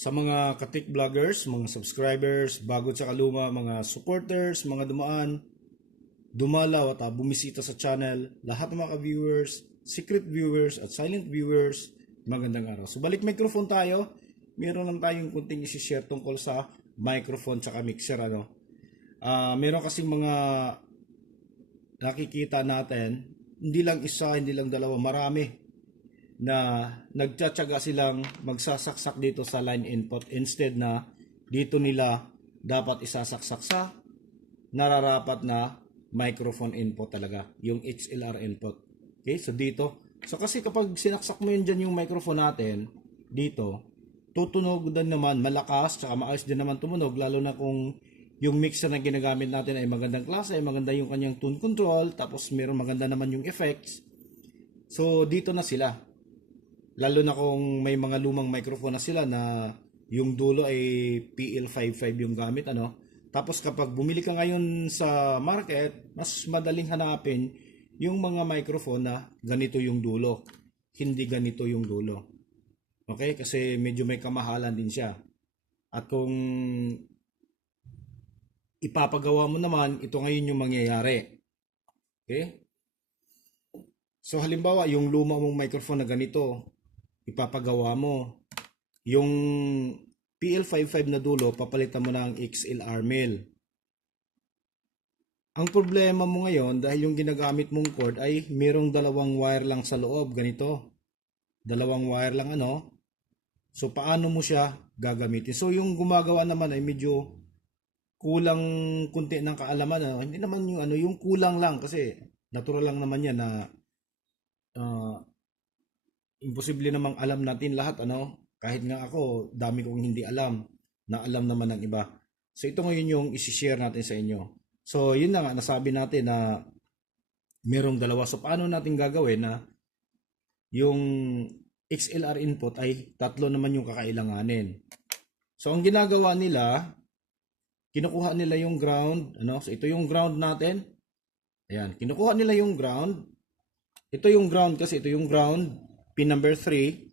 Sa mga katik vloggers, mga subscribers, bago sa kaluma, mga supporters, mga dumaan, dumalaw at bumisita sa channel, lahat ng mga viewers, secret viewers at silent viewers, magandang araw. So balik microphone tayo. Meron lang tayong kunting isi-share tungkol sa microphone tsaka mixer meron kasing mga nakikita natin, hindi lang isa, hindi lang dalawa, marami na nagtsatsaga silang magsasaksak dito sa line input instead na dito nila dapat isasaksak sa nararapat na microphone input talaga, yung XLR input. Okay, so dito. So kasi kapag sinaksak mo yun dyan yung microphone natin, dito, tutunog din naman, malakas, tsaka maayos din naman tumunog, lalo na kung yung mixer na ginagamit natin ay magandang klase, ay maganda yung kanyang tune control, tapos meron maganda naman yung effects. So dito na sila. Lalo na kung may mga lumang microphone na sila na yung dulo ay PL55 yung gamit Tapos kapag bumili ka ngayon sa market, mas madaling hanapin yung mga microphone na ganito yung dulo, hindi ganito yung dulo. Okay? Kasi medyo may kamahalan din siya. At kung ipapagawa mo naman, ito ngayon yung mangyayari. Okay? So halimbawa, yung luma mong microphone na ganito, ipapagawa mo. Yung PL55 na dulo, papalitan mo ng XLR male. Ang problema mo ngayon, dahil yung ginagamit mong cord ay merong dalawang wire lang sa loob, ganito. Dalawang wire lang So paano mo siya gagamitin? So yung gumagawa naman ay medyo kulang kunti ng kaalaman Hindi naman yung yung kulang lang kasi natural lang naman yan na imposible namang alam natin lahat kahit nga ako dami kong hindi alam na alam naman ng iba. So ito ngayon yung isi-share natin sa inyo. So yun na nga, nasabi natin na merong dalawa. So paano natin gagawin na yung XLR input ay tatlo naman yung kakailanganin. So ang ginagawa nila, kinukuha nila yung ground, So ito yung ground natin. Ayan, kinukuha nila yung ground. Ito yung ground kasi ito yung ground, pin number 3.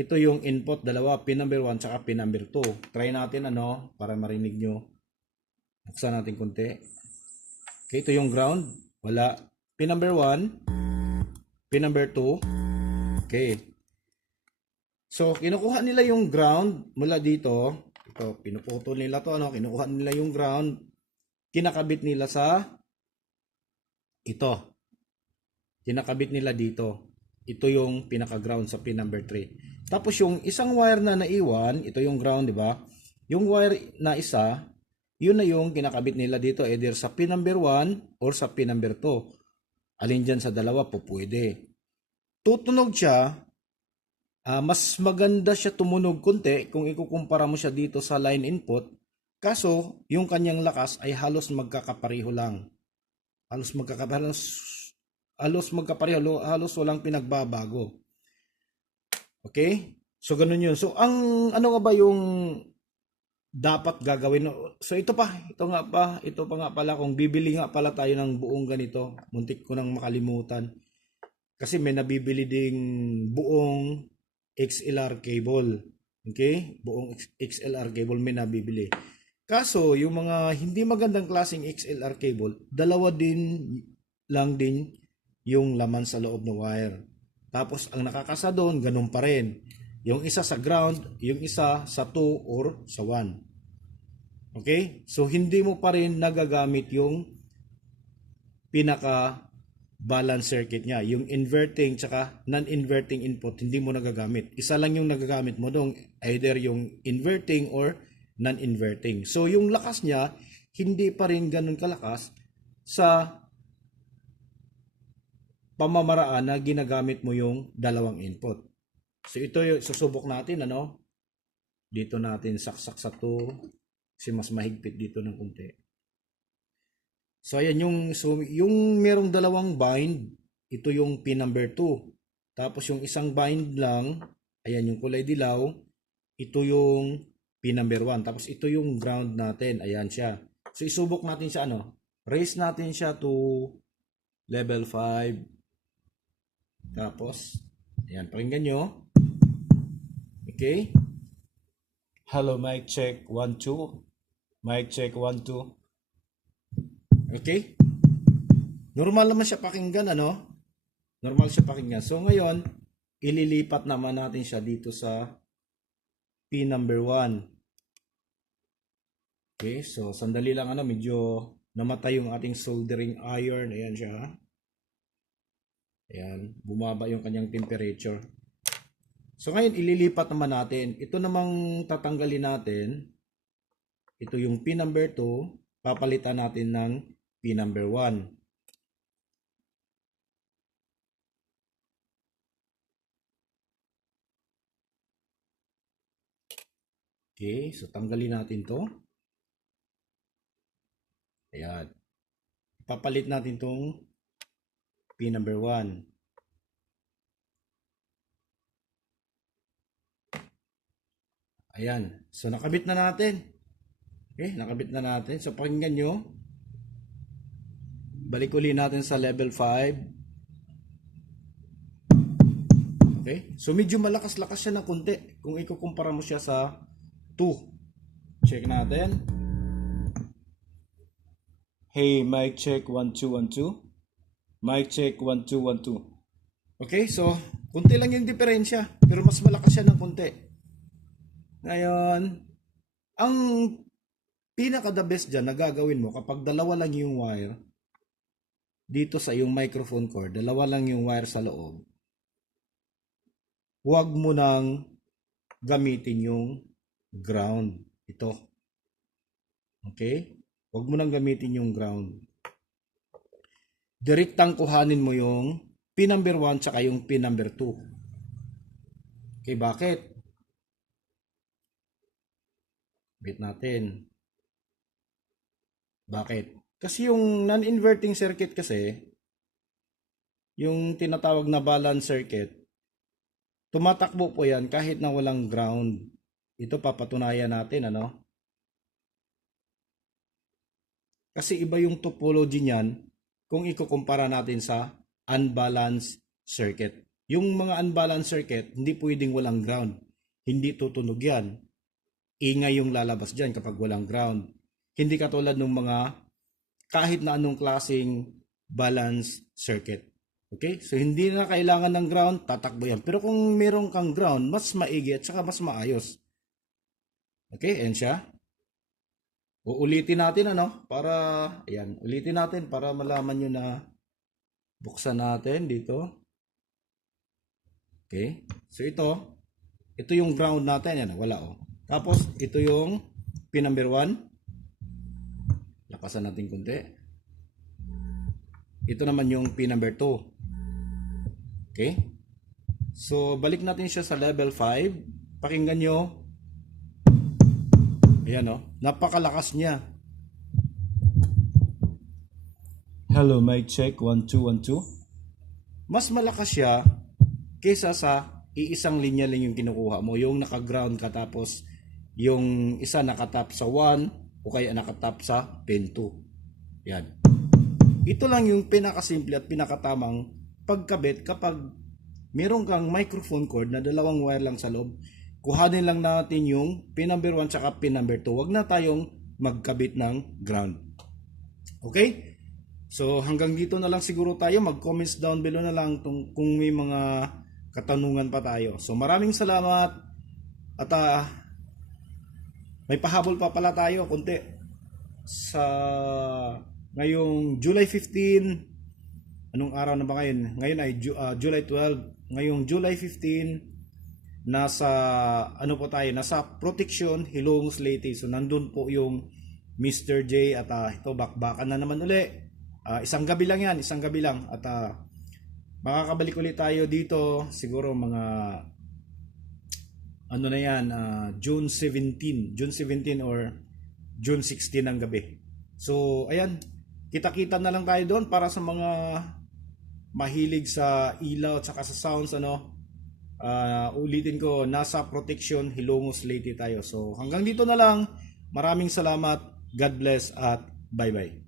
Ito yung input, dalawa, pin number 1 tsaka pin number 2. Try natin para marinig nyo. Buksan natin konti. Okay, ito yung ground. Wala. Pin number 1, pin number 2. Okay. So, kinukuha nila yung ground mula dito. Ito, pinuputol nila to kinukuha nila yung ground. Kinakabit nila sa ito. Kinakabit nila dito. Ito yung pinaka-ground sa pin number 3. Tapos yung isang wire na naiwan, ito yung ground, di ba? Yung wire na isa, yun na yung kinakabit nila dito, either sa pin number 1 or sa pin number 2. Alin dyan sa dalawa po pwede. Tutunog siya, mas maganda siya tumunog konti kung ikukumpara mo siya dito sa line input. Kaso, yung kanyang lakas ay halos magkakapareho lang. Halos halos walang pinagbabago. Okay? So ganun yun. So ang nga ba yung dapat gagawin? So ito pa nga pala, kung bibili nga pala tayo ng buong ganito, muntik ko nang makalimutan. Kasi may nabibili ding buong XLR cable. Okay? Buong XLR cable may nabibili. Kaso yung mga hindi magandang klaseng XLR cable, dalawa lang din yung laman sa loob ng wire. Tapos ang nakakasa doon, ganun pa rin. Yung isa sa ground, yung isa sa 2 or sa 1. Okay? So hindi mo pa rin nagagamit yung pinaka balance circuit niya. Yung inverting tsaka non-inverting input, hindi mo nagagamit. Isa lang yung nagagamit mo doon, either yung inverting or non-inverting. So yung lakas niya, hindi pa rin ganun kalakas sa pamamaraan na ginagamit mo yung dalawang input. So ito yung susubok natin Dito natin saksak sa 2 kasi mas mahigpit dito ng kunti. So ayan yung merong dalawang bind, ito yung pin number 2. Tapos yung isang bind lang, ayan yung kulay dilaw, ito yung pin number 1. Tapos ito yung ground natin, ayan siya. So isubok natin siya raise natin siya to level 5. Tapos, ayan, pakinggan nyo. Okay? Hello, mic check 1 2. Mic check 1 2. Okay? Normal naman siya pakinggan, ano? Normal siya pakinggan. So ngayon, ililipat naman natin siya dito sa pin number 1. Okay, so sandali lang, ano, medyo namatay yung ating soldering iron. Ayan siya. Ayan, bumaba yung kanyang temperature. So ngayon, ililipat naman natin. Ito namang tatanggalin natin. Ito yung pin number 2. Papalitan natin ng pin number 1. Okay, so tanggalin natin to. Ayan. Papalit natin tong pin number 1. Ayan. So nakabit na natin. Okay, nakabit na natin. So pakinggan nyo. Balik uli natin sa level 5. Okay? So medyo malakas-lakas siya ng konti kung ikukumpara mo siya sa 2. Check natin. Hey, mic check 1 2 1 2. Mic check 1 2 1 2. Okay, so konti lang yung diferensya, pero mas malakas siya ng konti. Ngayon, ang pinaka the best dyan na gagawin mo kapag dalawa lang yung wire dito sa yung microphone cord, dalawa lang yung wire sa loob, huwag mo nang gamitin yung ground. Ito. Okay? Huwag mo nang gamitin yung ground. Direktang kuhanin mo yung pin number 1 tsaka yung pin number 2. Okay, bakit? Bit natin. Bakit? Kasi yung non-inverting circuit kasi, yung tinatawag na balance circuit, tumatakbo po yan kahit na walang ground. Ito papatunayan natin, ano? Kasi iba yung topology niyan kung ikukumpara natin sa unbalanced circuit. Yung mga unbalanced circuit, hindi pwedeng walang ground. Hindi tutunog yan. Ingay yung lalabas dyan kapag walang ground. Hindi katulad ng mga kahit na anong klaseng balanced circuit. Okay? So hindi na kailangan ng ground, tatakbo yan. Pero kung meron kang ground, mas maigi at saka mas maayos. Okay? Ayan siya. Uulitin natin, ano? Para, ayan. Ulitin natin para malaman nyo na buksan natin dito. Okay? So ito yung ground natin. Yan, wala, oh. Tapos, ito yung pin number 1. Lakasan natin kunti. Ito naman yung pin number 2. Okay? So, balik natin siya sa level 5. Pakinggan nyo. Ayan, oh. Napakalakas niya. Hello, mic check 1 2 1 2. Mas malakas siya kaysa sa iisang linya lang yung kinukuha mo. Yung naka-ground ka tapos yung isa nakatap sa 1 o kaya nakatap sa pin 2. Yan. Ito lang yung pinakasimple at pinakatamang pagkabit kapag meron kang microphone cord na dalawang wire lang sa loob. Kuhanin lang natin yung pin number 1 tsaka pin number 2. Huwag na tayong magkabit ng ground. Okay? So hanggang dito na lang siguro tayo. Mag-comments down below na lang kung may mga katanungan pa tayo. So maraming salamat. At may pahabol pa pala tayo konti. Sa ngayong July 15, anong araw na ba ngayon? Ngayon ay July 12. Ngayong July 15, nasa ano po tayo, nasa Protection Hilongos Leyte. So nandun po yung Mr. J at ito bakbakan na naman uli. Isang gabi lang yan, isang gabi lang at makakabalik ulit tayo dito siguro mga ano na yan, June 17 or June 16 ng gabi. So ayan, kita-kita na lang tayo doon para sa mga mahilig sa ilaw at saka sa sounds, ano. Ulitin ko, nasa Protection Hilongos Leyte tayo. So hanggang dito na lang. Maraming salamat. God bless at bye bye.